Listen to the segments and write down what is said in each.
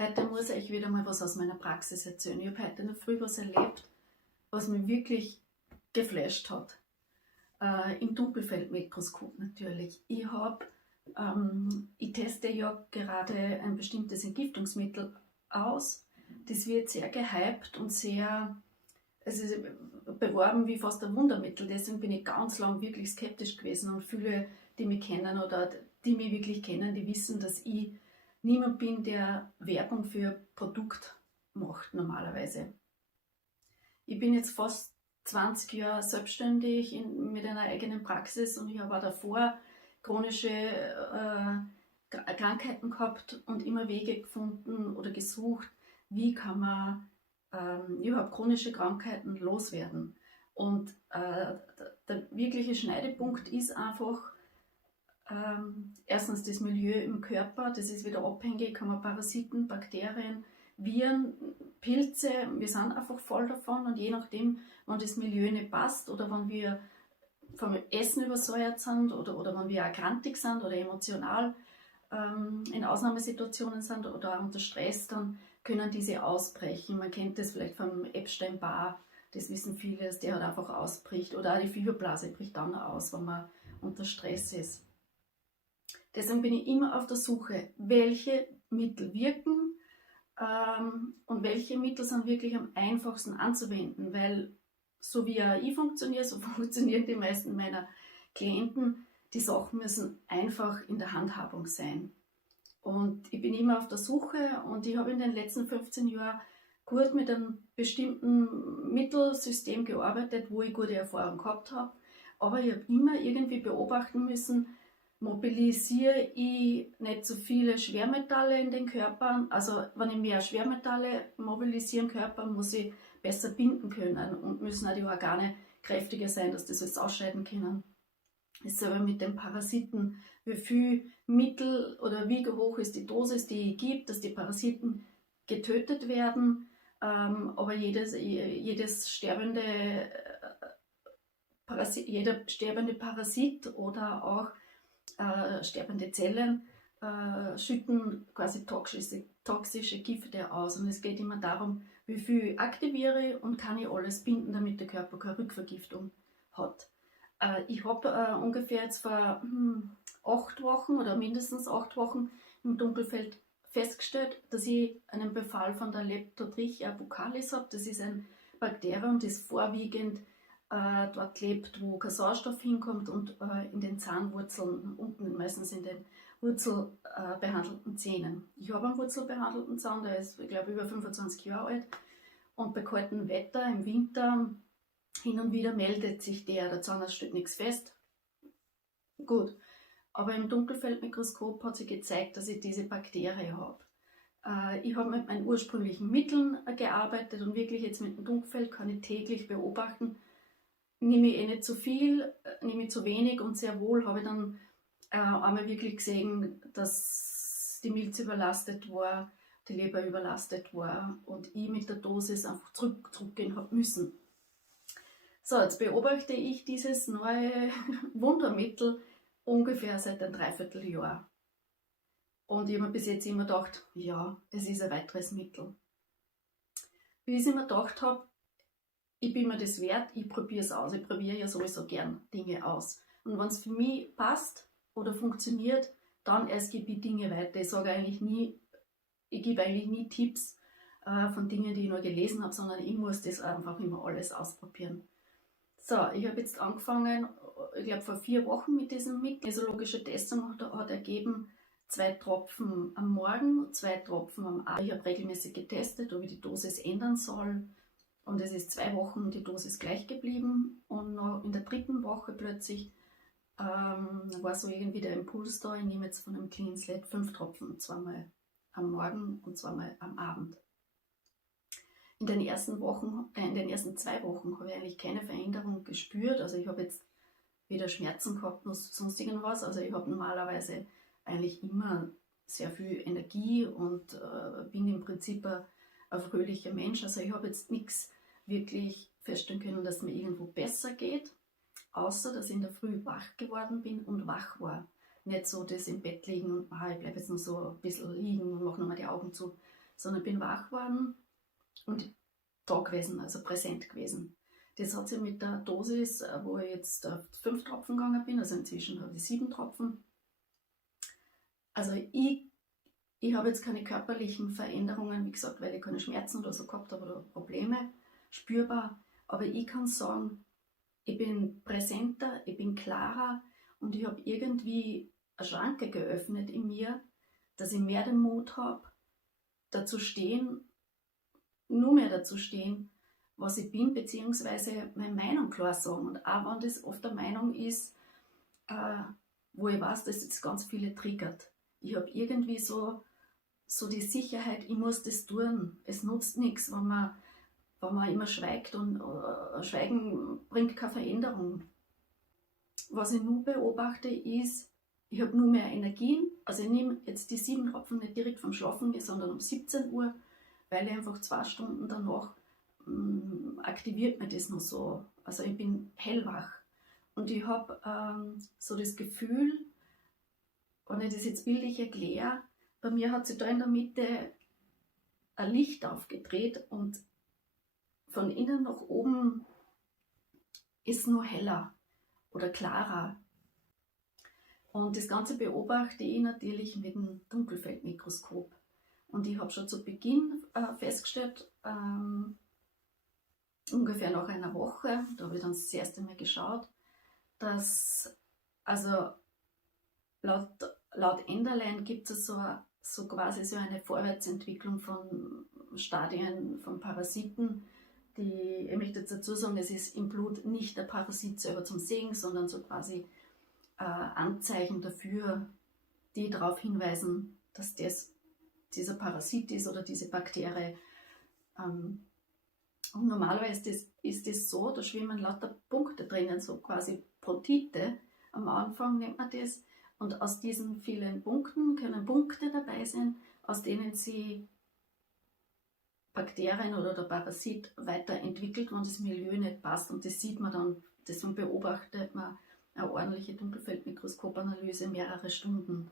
Heute muss ich wieder mal was aus meiner Praxis erzählen. Ich habe heute in der Früh was erlebt, was mich wirklich geflasht hat. Im Dunkelfeldmikroskop natürlich. Ich teste ja gerade ein bestimmtes Entgiftungsmittel aus. Das wird sehr gehypt und es ist beworben wie fast ein Wundermittel. Deswegen bin ich ganz lang wirklich skeptisch gewesen, und viele, die mich kennen oder die mich wirklich kennen, die wissen, dass ich niemand bin, der Werbung für ein Produkt macht normalerweise. Ich bin jetzt fast 20 Jahre selbstständig mit einer eigenen Praxis, und ich habe auch davor chronische Krankheiten gehabt und immer Wege gefunden oder gesucht, wie kann man überhaupt chronische Krankheiten loswerden. Und der wirkliche Schneidepunkt ist einfach erstens das Milieu im Körper, das ist wieder abhängig, haben wir Parasiten, Bakterien, Viren, Pilze, wir sind einfach voll davon, und je nachdem, wenn das Milieu nicht passt oder wenn wir vom Essen übersäuert sind oder wenn wir auch krantig sind oder emotional in Ausnahmesituationen sind oder auch unter Stress, dann können diese ausbrechen. Man kennt das vielleicht vom Epstein-Barr, das wissen viele, dass der halt einfach ausbricht, oder auch die Fieberblase bricht dann aus, wenn man unter Stress ist. Deswegen bin ich immer auf der Suche, welche Mittel wirken und welche Mittel sind wirklich am einfachsten anzuwenden, weil so wie auch ich funktioniere, so funktionieren die meisten meiner Klienten. Die Sachen müssen einfach in der Handhabung sein. Und ich bin immer auf der Suche, und ich habe in den letzten 15 Jahren gut mit einem bestimmten Mittelsystem gearbeitet, wo ich gute Erfahrungen gehabt habe. Aber ich habe immer irgendwie beobachten müssen, mobilisiere ich nicht so viele Schwermetalle in den Körpern. Also wenn ich mehr Schwermetalle mobilisiere im Körper, muss ich besser binden können, und müssen auch die Organe kräftiger sein, dass das alles ausscheiden können. Das ist aber mit den Parasiten, wie viel Mittel oder wie hoch ist die Dosis, die ich gebe, dass die Parasiten getötet werden. Aber jeder sterbende Parasit oder auch sterbende Zellen schütten quasi toxische Gifte aus. Und es geht immer darum, wie viel aktiviere ich und kann ich alles binden, damit der Körper keine Rückvergiftung hat. Ich habe ungefähr jetzt vor 8 Wochen oder mindestens 8 Wochen im Dunkelfeld festgestellt, dass ich einen Befall von der Leptotrichia buccalis habe. Das ist ein Bakterium, das vorwiegend dort lebt, wo kein Sauerstoff hinkommt, und in den Zahnwurzeln, unten meistens in den wurzelbehandelten Zähnen. Ich habe einen wurzelbehandelten Zahn, der ist, ich glaube, über 25 Jahre alt, und bei kaltem Wetter im Winter hin und wieder meldet sich der Zahnarzt stellt nichts fest. Gut, aber im Dunkelfeldmikroskop hat sich gezeigt, dass ich diese Bakterie habe. Ich habe mit meinen ursprünglichen Mitteln gearbeitet, und wirklich jetzt mit dem Dunkelfeld kann ich täglich beobachten, nehme ich nicht zu viel, nehme ich zu wenig, und sehr wohl habe ich dann einmal wirklich gesehen, dass die Milz überlastet war, die Leber überlastet war, und ich mit der Dosis einfach zurückgehen habe müssen. So, jetzt beobachte ich dieses neue Wundermittel ungefähr seit einem Dreivierteljahr. Und ich habe mir bis jetzt immer gedacht, ja, es ist ein weiteres Mittel. Wie ich es immer gedacht habe, ich bin mir das wert, ich probiere es aus. Ich probiere ja sowieso gern Dinge aus. Und wenn es für mich passt oder funktioniert, dann erst gebe ich Dinge weiter. Ich gebe eigentlich nie Tipps von Dingen, die ich nur gelesen habe, sondern ich muss das einfach immer alles ausprobieren. So, ich habe jetzt angefangen, ich glaube vor 4 Wochen mit diesem Mittel. Mesologische Testung hat ergeben, 2 Tropfen am Morgen, 2 Tropfen am Abend. Ich habe regelmäßig getestet, ob ich die Dosis ändern soll. Und es ist 2 Wochen die Dosis gleich geblieben. Und noch in der 3. Woche plötzlich war so irgendwie der Impuls da, ich nehme jetzt von einem Clean Slate 5 Tropfen, 2-mal am Morgen und 2-mal am Abend. In den ersten 2 Wochen habe ich eigentlich keine Veränderung gespürt. Also ich habe jetzt weder Schmerzen gehabt noch sonst irgendwas. Also ich habe normalerweise eigentlich immer sehr viel Energie und bin im Prinzip ein fröhlicher Mensch. Also ich habe jetzt nichts wirklich feststellen können, dass mir irgendwo besser geht, außer dass ich in der Früh wach geworden bin und wach war. Nicht so das im Bett liegen und ich bleibe jetzt noch so ein bisschen liegen und mache nochmal die Augen zu, sondern ich bin wach geworden und da gewesen, also präsent gewesen. Das hat sich mit der Dosis, wo ich jetzt auf 5 Tropfen gegangen bin, also inzwischen habe ich 7 Tropfen. Also ich habe jetzt keine körperlichen Veränderungen, wie gesagt, weil ich keine Schmerzen oder so gehabt habe oder Probleme spürbar. Aber ich kann sagen, ich bin präsenter, ich bin klarer und ich habe irgendwie eine Schranke geöffnet in mir, dass ich mehr den Mut habe, dazu stehen, nur mehr dazu stehen, was ich bin, beziehungsweise meine Meinung klar sagen. Und auch wenn das oft eine Meinung ist, wo ich weiß, dass es ganz viele triggert. Ich habe irgendwie so die Sicherheit, ich muss das tun. Es nutzt nichts, wenn man immer schweigt und Schweigen bringt keine Veränderung. Was ich nur beobachte ist, ich habe nur mehr Energien. Also ich nehme jetzt die 7 Tropfen nicht direkt vom Schlafen, sondern um 17 Uhr, weil ich einfach 2 Stunden danach aktiviert mir das noch so. Also ich bin hellwach. Und ich habe so das Gefühl, wenn ich das jetzt bildlich erkläre, bei mir hat sich da in der Mitte ein Licht aufgedreht und von innen nach oben ist nur heller oder klarer. Und das Ganze beobachte ich natürlich mit dem Dunkelfeldmikroskop. Und ich habe schon zu Beginn festgestellt, ungefähr nach einer Woche, da habe ich dann das erste Mal geschaut, dass, also laut Enderlein gibt es so quasi so eine Vorwärtsentwicklung von Stadien von Parasiten, die, ich möchte jetzt dazu sagen, es ist im Blut nicht der Parasit selber zum Sehen, sondern so quasi Anzeichen dafür, die darauf hinweisen, dass dieser Parasit ist oder diese Bakterie. Und normalerweise ist das so, da schwimmen lauter Punkte drinnen, so quasi Protite. Am Anfang nennt man das. Und aus diesen vielen Punkten können Punkte dabei sein, aus denen sie Bakterien oder der Parasit weiterentwickelt, wenn das Milieu nicht passt. Und das sieht man dann, deswegen beobachtet man eine ordentliche Dunkelfeldmikroskopanalyse mehrere Stunden.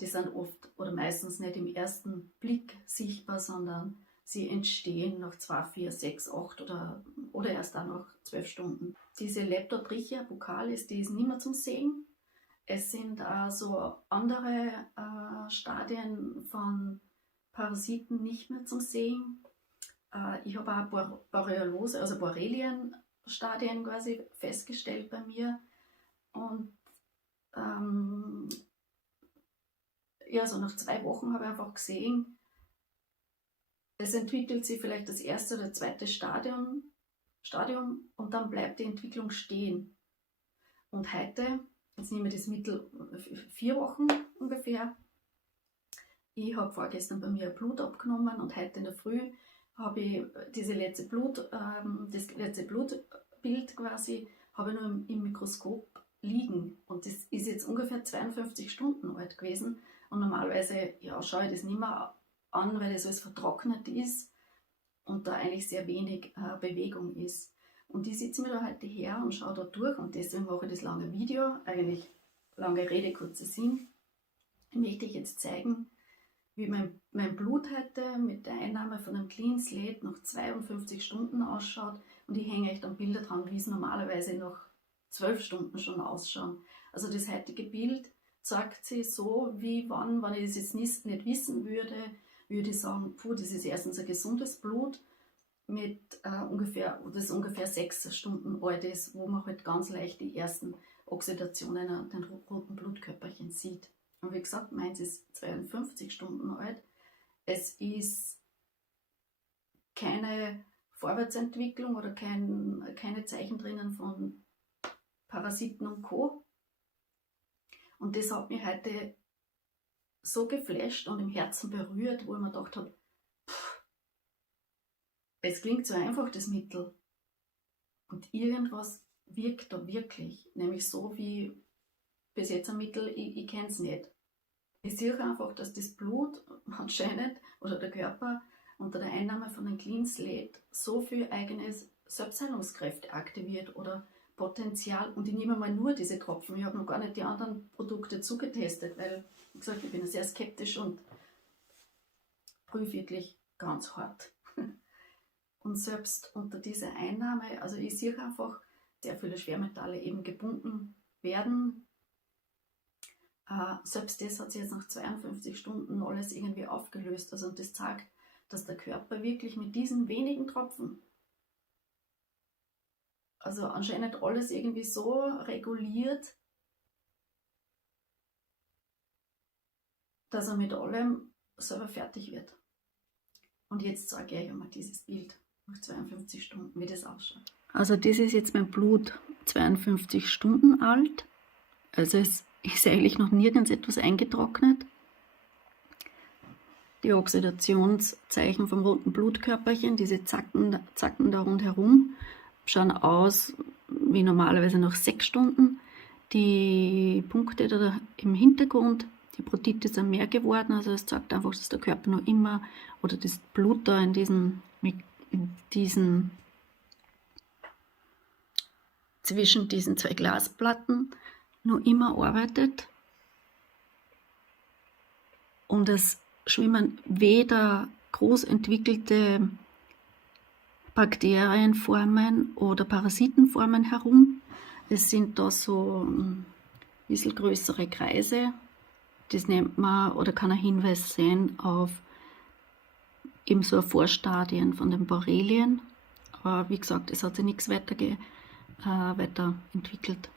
Die sind oft oder meistens nicht im ersten Blick sichtbar, sondern sie entstehen nach 2, 4, 6, 8 oder erst dann nach 12 Stunden. Diese Leptotrichia buccalis, die ist nicht mehr zum Sehen. Es sind so andere Stadien von Parasiten nicht mehr zum Sehen. Ich habe auch Borreliose, also Borrelien-Stadien quasi festgestellt bei mir. Und ja, so nach 2 Wochen habe ich einfach gesehen, es entwickelt sich vielleicht das erste oder zweite Stadium und dann bleibt die Entwicklung stehen. Und heute, jetzt nehme ich das Mittel 4 Wochen ungefähr, ich habe vorgestern bei mir Blut abgenommen und heute in der Früh habe ich das letzte Blutbild quasi, habe ich nur im Mikroskop liegen. Und das ist jetzt ungefähr 52 Stunden alt gewesen. Und normalerweise schaue ich das nicht mehr an, weil das alles vertrocknet ist und da eigentlich sehr wenig Bewegung ist. Und ich sitze mir da heute her und schaue da durch und deswegen mache ich das lange Video, eigentlich lange Rede, kurzer Sinn. Ich möchte euch jetzt zeigen, wie mein Blut heute mit der Einnahme von einem Clean Slate nach 52 Stunden ausschaut und ich hänge euch dann Bilder dran, wie es normalerweise nach 12 Stunden schon ausschaut. Also das heutige Bild zeigt sich so, wie wenn ich das jetzt nicht wissen würde, würde ich sagen, das ist erstens ein gesundes Blut mit das ungefähr 6 Stunden alt ist, wo man halt ganz leicht die ersten Oxidationen an den roten Blutkörperchen sieht. Und wie gesagt, meins ist 52 Stunden alt. Es ist keine Vorwärtsentwicklung oder keine Zeichen drinnen von Parasiten und Co. Und das hat mich heute so geflasht und im Herzen berührt, wo ich mir gedacht habe, es klingt so einfach, das Mittel. Und irgendwas wirkt da wirklich. Nämlich so wie bis jetzt ein Mittel, ich kenne es nicht. Ich sehe einfach, dass das Blut anscheinend oder der Körper unter der Einnahme von einem Clean Slate so viel eigene Selbstheilungskräfte aktiviert oder Potenzial. Und ich nehme mal nur diese Tropfen. Ich habe noch gar nicht die anderen Produkte zugetestet, weil, wie gesagt, ich bin sehr skeptisch und prüfe wirklich ganz hart. Und selbst unter dieser Einnahme, also ich sehe einfach, sehr viele Schwermetalle eben gebunden werden. Selbst das hat sich jetzt nach 52 Stunden alles irgendwie aufgelöst. Also das zeigt, dass der Körper wirklich mit diesen wenigen Tropfen, also anscheinend alles irgendwie so reguliert, dass er mit allem selber fertig wird. Und jetzt zeige ich euch einmal dieses Bild nach 52 Stunden, wie das ausschaut. Also das ist jetzt mein Blut 52 Stunden alt. Also es ist eigentlich noch nirgends etwas eingetrocknet. Die Oxidationszeichen vom roten Blutkörperchen, diese Zacken da rundherum, schauen aus wie normalerweise nach 6 Stunden. Die Punkte da im Hintergrund, die Protitis sind mehr geworden, also es zeigt einfach, dass der Körper noch immer, oder das Blut da in diesen zwischen diesen 2 Glasplatten noch immer arbeitet. Und es schwimmen weder groß entwickelte Bakterienformen oder Parasitenformen herum. Es sind da so ein bisschen größere Kreise. Das nennt man oder kann ein Hinweis sein auf eben so Vorstadien von den Borrelien. Aber wie gesagt, es hat sich nichts weiterentwickelt.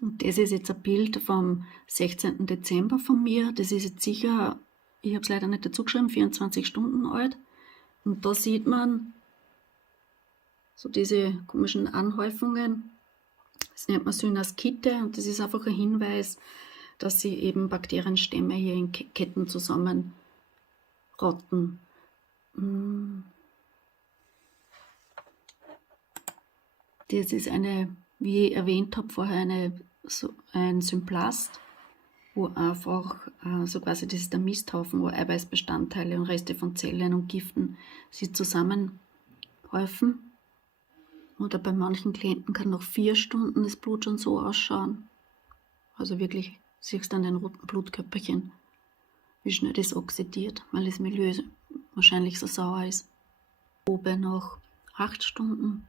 Und das ist jetzt ein Bild vom 16. Dezember von mir. Das ist jetzt sicher, ich habe es leider nicht dazu geschrieben, 24 Stunden alt. Und da sieht man so diese komischen Anhäufungen. Das nennt man Synaskite und das ist einfach ein Hinweis, dass sie eben Bakterienstämme hier in Ketten zusammenrotten. Das ist wie ich erwähnt habe vorher, ein Symplast, wo einfach so quasi, das ist der Misthaufen, wo Eiweißbestandteile und Reste von Zellen und Giften sich zusammenhäufen. Oder bei manchen Klienten kann nach 4 Stunden das Blut schon so ausschauen. Also wirklich, siehst du an den roten Blutkörperchen, wie schnell das oxidiert, weil das Milieu wahrscheinlich so sauer ist. Probe nach 8 Stunden.